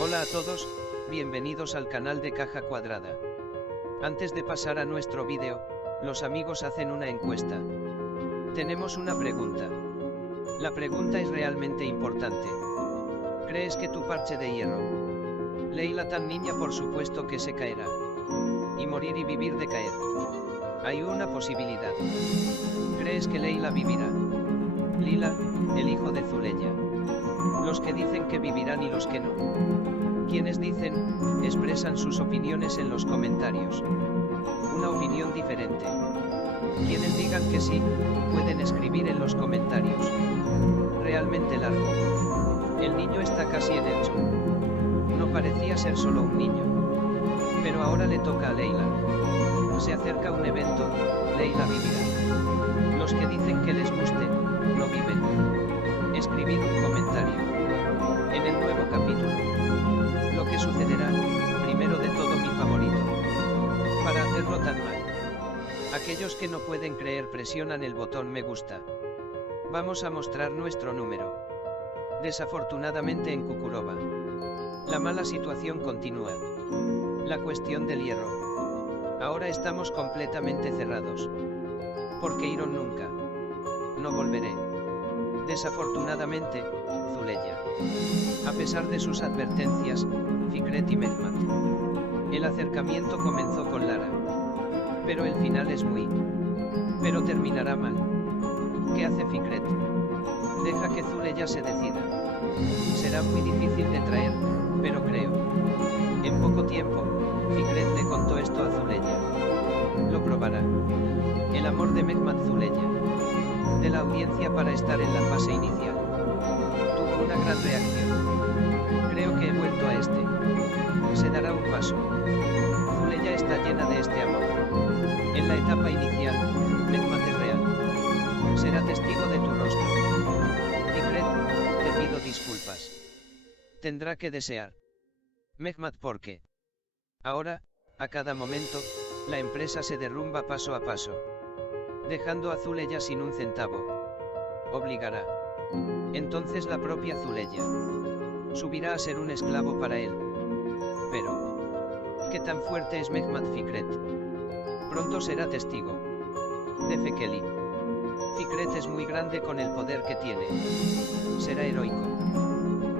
Hola a todos, bienvenidos al canal de Caja Cuadrada. Antes de pasar a nuestro vídeo, los amigos hacen una encuesta. Tenemos una pregunta. La pregunta es realmente importante. ¿Crees que tu parche de hierro, Leila tan niña por supuesto que se caerá? Y morir y vivir de caer. Hay una posibilidad. ¿Crees que Leila vivirá? Lila, el hijo de Zuleya. Los que dicen que vivirán y los que no. Quienes dicen, expresan sus opiniones en los comentarios. Una opinión diferente. Quienes digan que sí, pueden escribir en los comentarios. Realmente largo. El niño está casi en hecho. No parecía ser solo un niño. Pero ahora le toca a Leila. Se acerca un evento, Leila vivirá. Los que dicen que les guste, no viven. Escribid un comentario. En el nuevo capítulo. Lo que sucederá, primero de todo mi favorito. Para hacerlo tan mal. Aquellos que no pueden creer presionan el botón me gusta. Vamos a mostrar nuestro número. Desafortunadamente en Cukurova. La mala situación continúa. La cuestión del hierro. Ahora estamos completamente cerrados. Porque Iron nunca. No volveré. Desafortunadamente, Zuleya. A pesar de sus advertencias, Fikret y Mehmet. El acercamiento comenzó con Lara. Pero el final es muy. Pero terminará mal. ¿Qué hace Fikret? Deja que Zuleya se decida. Será muy difícil de traer, pero creo. En poco tiempo, Fikret le contó esto a Zuleya. Lo probará. El amor de Mehmet Zuleya. De la audiencia para estar en la fase inicial. Tuvo una gran reacción. Creo que he vuelto a este. Se dará un paso. Zuleya está llena de este amor. En la etapa inicial, Mehmet es real. Será testigo de tu rostro. Fikret, te pido disculpas. Tendrá que desear. Mehmet porque. Ahora, a cada momento, la empresa se derrumba paso a paso. Dejando a Zuleya sin un centavo. Obligará. Entonces la propia Zuleya. Subirá a ser un esclavo para él. Pero. ¿Qué tan fuerte es Mehmet Fikret? Pronto será testigo. De Fekeli. Fikret es muy grande con el poder que tiene. Será heroico.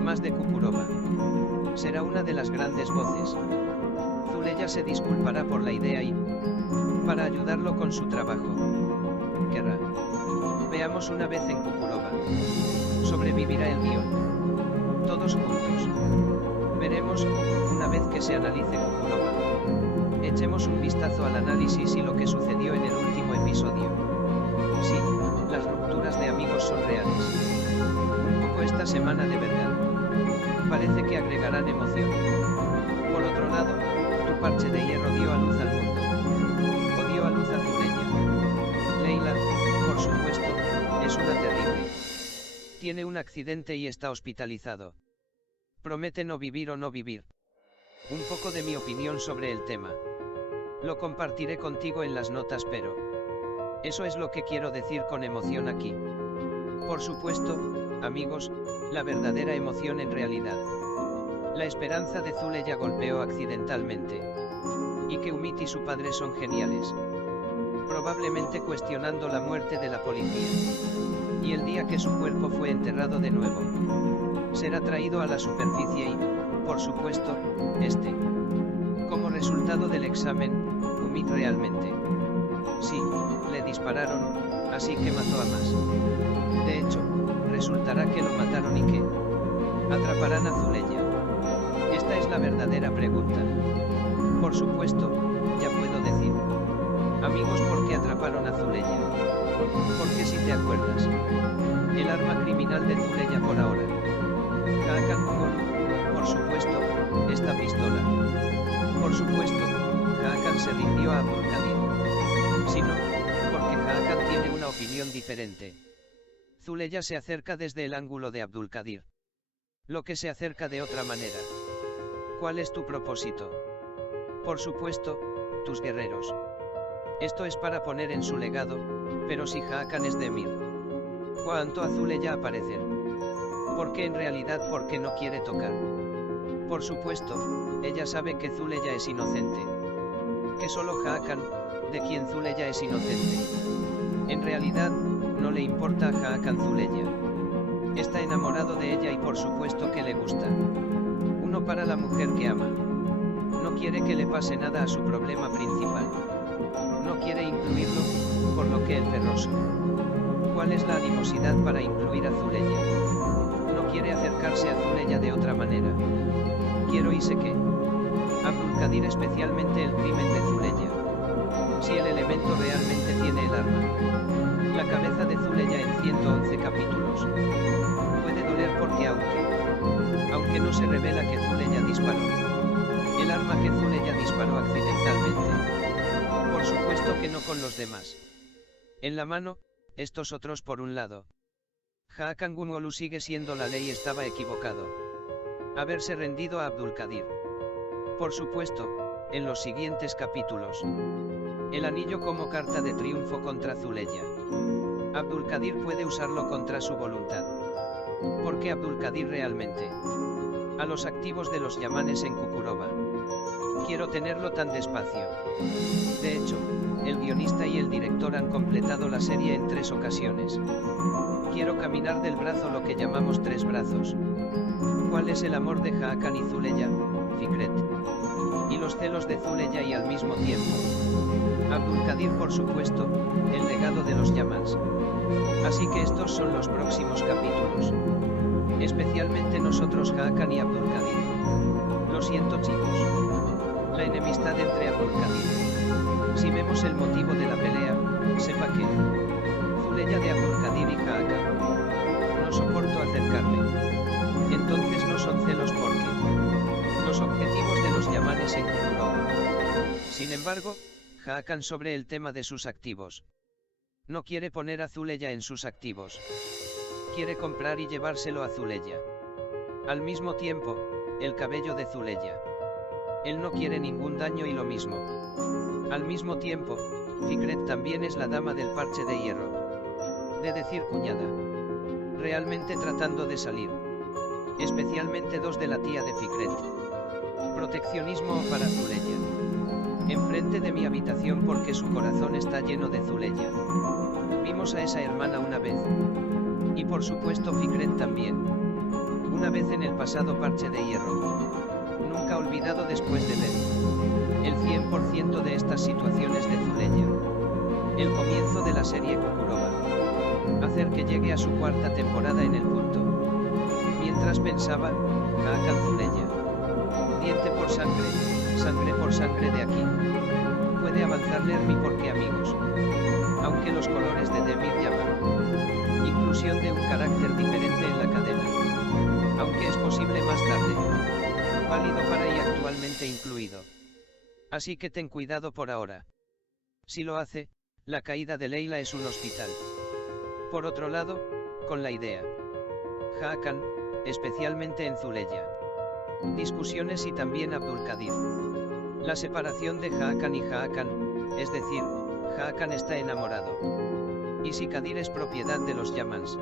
Más de Cukurova. Será una de las grandes voces. Zuleya se disculpará por la idea y. Para ayudarlo con su trabajo. Querrá. Veamos una vez en Cukurova. Sobrevivirá el guión. Todos juntos. Veremos, una vez que se analice Cukurova. Echemos un vistazo al análisis y lo que sucedió en el último episodio. Sí, las rupturas de amigos son reales. Un poco esta semana de verdad. Parece que agregarán emoción. Por otro lado, tu parche de hierro dio a luz al mundo. O dio a luz a Zuleya. Leila, por supuesto, es una terrible. Tiene un accidente y está hospitalizado. Promete no vivir o no vivir. Un poco de mi opinión sobre el tema. Lo compartiré contigo en las notas pero. Eso es lo que quiero decir con emoción aquí. Por supuesto, amigos, la verdadera emoción en realidad. La esperanza de Zuleya golpeó accidentalmente. Y que Umit y su padre son geniales. Probablemente cuestionando la muerte de la policía. Y el día que su cuerpo fue enterrado de nuevo. Será traído a la superficie y, por supuesto, como resultado del examen, Umit realmente. Sí, le dispararon, así que mató a más. De hecho, resultará que lo mataron y que atraparán a Zuleya. Esta es la verdadera pregunta. Por supuesto, ya puedo decir. Amigos, ¿por qué atraparon a Zuleya? Porque si te acuerdas. El arma criminal de Zuleya por ahora. Hakan Mugol, por supuesto, esta pistola. Por supuesto, Hakan se rindió a Abdulkadir. Si no, porque Hakan tiene una opinión diferente. Zuleya se acerca desde el ángulo de Abdulkadir. Lo que se acerca de otra manera. ¿Cuál es tu propósito? Por supuesto, tus guerreros. Esto es para poner en su legado, pero si Hakan es de Emir. ¿Cuánto a Zuleya aparecer? Porque en realidad porque no quiere tocar. Por supuesto, ella sabe que Zuleya es inocente. Que solo Hakan, de quien Zuleya es inocente. En realidad, no le importa a Hakan Zuleya. Está enamorado de ella y por supuesto que le gusta. Uno para la mujer que ama. No quiere que le pase nada a su problema principal. No quiere incluirlo, por lo que el ferroso. ¿Cuál es la animosidad para incluir a Zuleya? No quiere acercarse a Zuleya de otra manera. Quiero y sé que Abdulkadir, especialmente el crimen de Zuleya. Si el elemento realmente tiene el arma. La cabeza de Zuleya en 111 capítulos. Puede doler porque aunque no se revela que Zuleya disparó. El arma que Zuleya disparó accidentalmente. Por supuesto que no con los demás. En la mano, estos otros por un lado. Hakan Gunolu sigue siendo la ley, estaba equivocado. Haberse rendido a Abdulkadir. Por supuesto, en los siguientes capítulos. El anillo como carta de triunfo contra Zuleya. Abdulkadir puede usarlo contra su voluntad. Porque Abdulkadir realmente. A los activos de los yamanes en Kukurova. Quiero tenerlo tan despacio. De hecho, el guionista y el director han completado la serie en 3 ocasiones. Quiero caminar del brazo, lo que llamamos 3 brazos. ¿Cuál es el amor de Hakan y Zuleya, Fikret? Y los celos de Zuleya y al mismo tiempo. Abdulkadir, por supuesto, el legado de los yamans. Así que estos son los próximos capítulos. Especialmente nosotros, Hakan y Abdulkadir. Lo siento, chicos. La enemistad entre Abdulkadir. Si vemos el motivo de la pelea, sepa que Zuleya de Abdulkadir y Hakan. No soporto acercarme. Entonces no son celos porque los objetivos de los yamanes en Kukurova. Sin embargo, Hakan sobre el tema de sus activos. No quiere poner a Zuleya en sus activos. Quiere comprar y llevárselo a Zuleya. Al mismo tiempo, el cabello de Zuleya. Él no quiere ningún daño y lo mismo. Al mismo tiempo, Fikret también es la dama del parche de hierro. De decir cuñada. Realmente tratando de salir. Especialmente 2 de la tía de Fikret. Proteccionismo para Zuleya. Enfrente de mi habitación porque su corazón está lleno de Zuleya. Vimos a esa hermana una vez. Y por supuesto Fikret también. Una vez en el pasado parche de hierro. Nunca olvidado después de ver el 100% de estas situaciones de Zuleya. El comienzo de la serie Kukurova. Hacer que llegue a su 4ª temporada en el punto. Mientras pensaba, Hakan Zuleya. Diente por sangre por sangre de aquí. Puede avanzar Lermi porque amigos. Aunque los colores de Demir llaman. Inclusión de un carácter diferente en la cadena. Aunque es posible más tarde. Válido para y actualmente incluido. Así que ten cuidado por ahora. Si lo hace, la caída de Leila es un hospital. Por otro lado, con la idea. Hakan, especialmente en Zuleya. Discusiones y también Abdulkadir. La separación de Hakan y Hakan, es decir, Hakan está enamorado. Y si Kadir es propiedad de los yamans.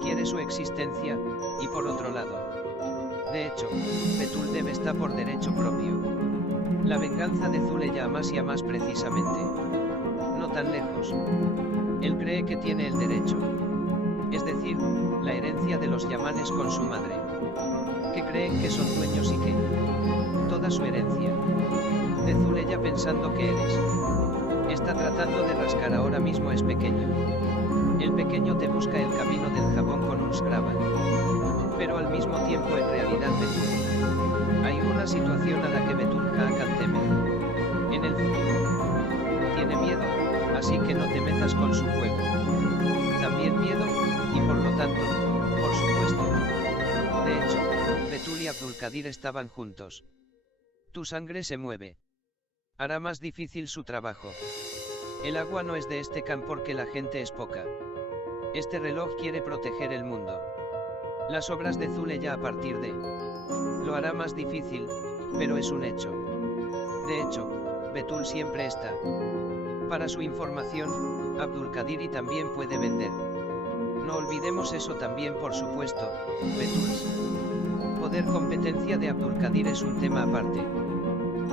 Quiere su existencia, y por otro lado. De hecho, Betul Dev está por derecho propio. La venganza de Zuleya a más y a más precisamente. No tan lejos. Él cree que tiene el derecho. Es decir, la herencia de los yamanes con su madre. Que creen que son dueños y que toda su herencia. De Zuleya pensando que eres. Está tratando de rascar ahora mismo es pequeño. El pequeño te busca el camino del jabón con un Scrabble. Pero al mismo tiempo en realidad Betul. Hay una situación a la que Betul Hakan teme. En el futuro. Tiene miedo, así que no te metas con su juego. También miedo, y por lo tanto, por supuesto. De hecho, Betul y Abdulkadir estaban juntos. Tu sangre se mueve. Hará más difícil su trabajo. El agua no es de este can porque la gente es poca. Este reloj quiere proteger el mundo. Las obras de Zuleya a partir de. Lo hará más difícil, pero es un hecho. De hecho, Betul siempre está. Para su información, Abdulkadir también puede vender. No olvidemos eso también, por supuesto, Betul poder competencia de Abdulkadir es un tema aparte.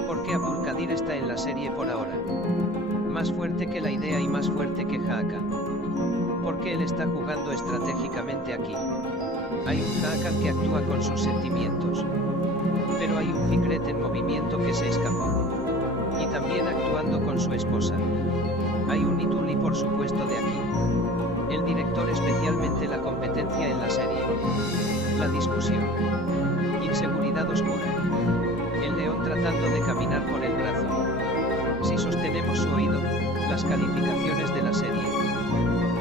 Porque Abdulkadir está en la serie por ahora. Más fuerte que la idea y más fuerte que Hakan. Porque él está jugando estratégicamente aquí. Hay un Hakan que actúa con sus sentimientos. Pero hay un Fikret en movimiento que se escapó. Y también actuando con su esposa. Hay un Nituli por supuesto de aquí. El director especialmente la competencia en la serie. La discusión. Inseguridad oscura. El león tratando de caminar por el brazo. Si sostenemos su oído, las calificaciones de la serie.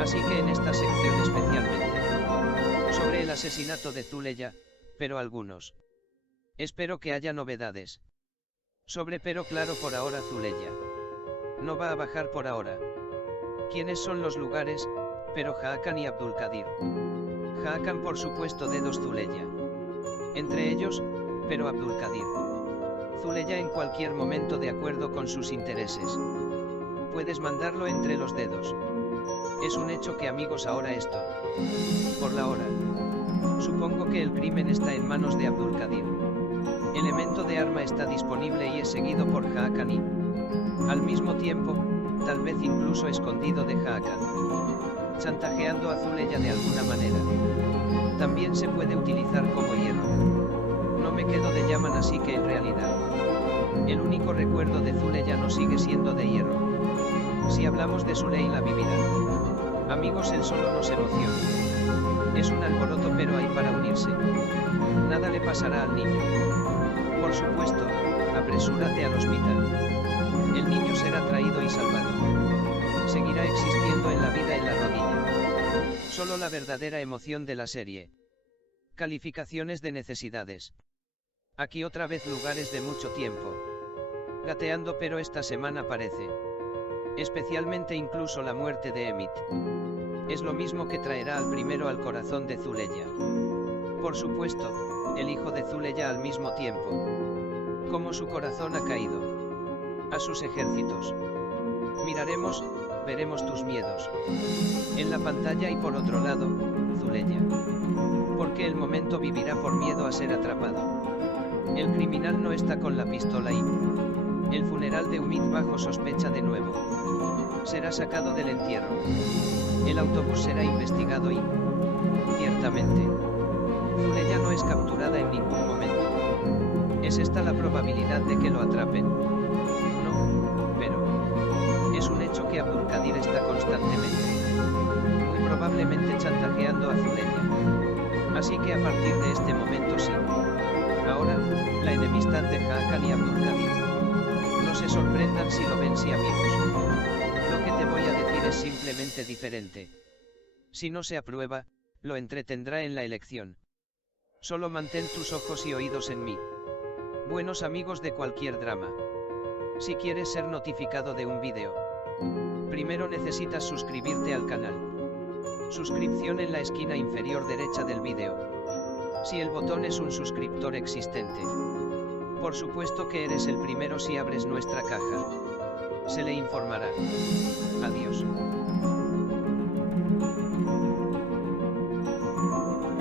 Así que en esta sección especialmente. Sobre el asesinato de Zuleya, pero algunos. Espero que haya novedades. Sobre pero claro por ahora Zuleya. No va a bajar por ahora. ¿Quiénes son los lugares? Pero Hakan y Abdulkadir. Hakan por supuesto dedos Zuleya. Entre ellos, pero Abdulkadir. Zuleya en cualquier momento de acuerdo con sus intereses. Puedes mandarlo entre los dedos. Es un hecho que amigos ahora esto. Por la hora. Supongo que el crimen está en manos de Abdulkadir. Elemento de arma está disponible y es seguido por Hakan y, al mismo tiempo, tal vez incluso escondido de Hakan. Chantajeando a Zuleya de alguna manera. También se puede utilizar como hierro. No me quedo de Yaman así que en realidad. El único recuerdo de Zuleya no sigue siendo de hierro. Si hablamos de Suley la vivirá. Amigos el solo nos emociona. Es un alboroto pero hay para unirse. Nada le pasará al niño. Por supuesto, apresúrate al hospital. El niño será traído y salvado. Seguirá existiendo en la vida en la rodilla. Solo la verdadera emoción de la serie. Calificaciones de necesidades. Aquí otra vez lugares de mucho tiempo. Gateando pero esta semana parece. Especialmente incluso la muerte de Emmett. Es lo mismo que traerá al primero al corazón de Zuleya. Por supuesto, el hijo de Zuleya al mismo tiempo. Como su corazón ha caído. A sus ejércitos. Miraremos, veremos tus miedos. En la pantalla y por otro lado, Zuleya. Porque el momento vivirá por miedo a ser atrapado. El criminal no está con la pistola y... el funeral de Umid bajo sospecha de nuevo. Será sacado del entierro. El autobús será investigado y... ciertamente. Zuleya no es capturada en ningún momento. ¿Es esta la probabilidad de que lo atrapen? No, pero... es un hecho que Abdulkadir está constantemente. Muy probablemente chantajeando a Zuleya. Así que a partir de este momento sí. Ahora, la enemistad de Hakan y Abdulkadir. No se sorprendan si lo ven sí amigos. Lo que te voy a decir es simplemente diferente. Si no se aprueba, lo entretendrá en la elección. Solo mantén tus ojos y oídos en mí. Buenos amigos de cualquier drama. Si quieres ser notificado de un vídeo, primero necesitas suscribirte al canal. Suscripción en la esquina inferior derecha del vídeo. Si el botón es un suscriptor existente. Por supuesto que eres el primero si abres nuestra caja. Se le informará. Adiós.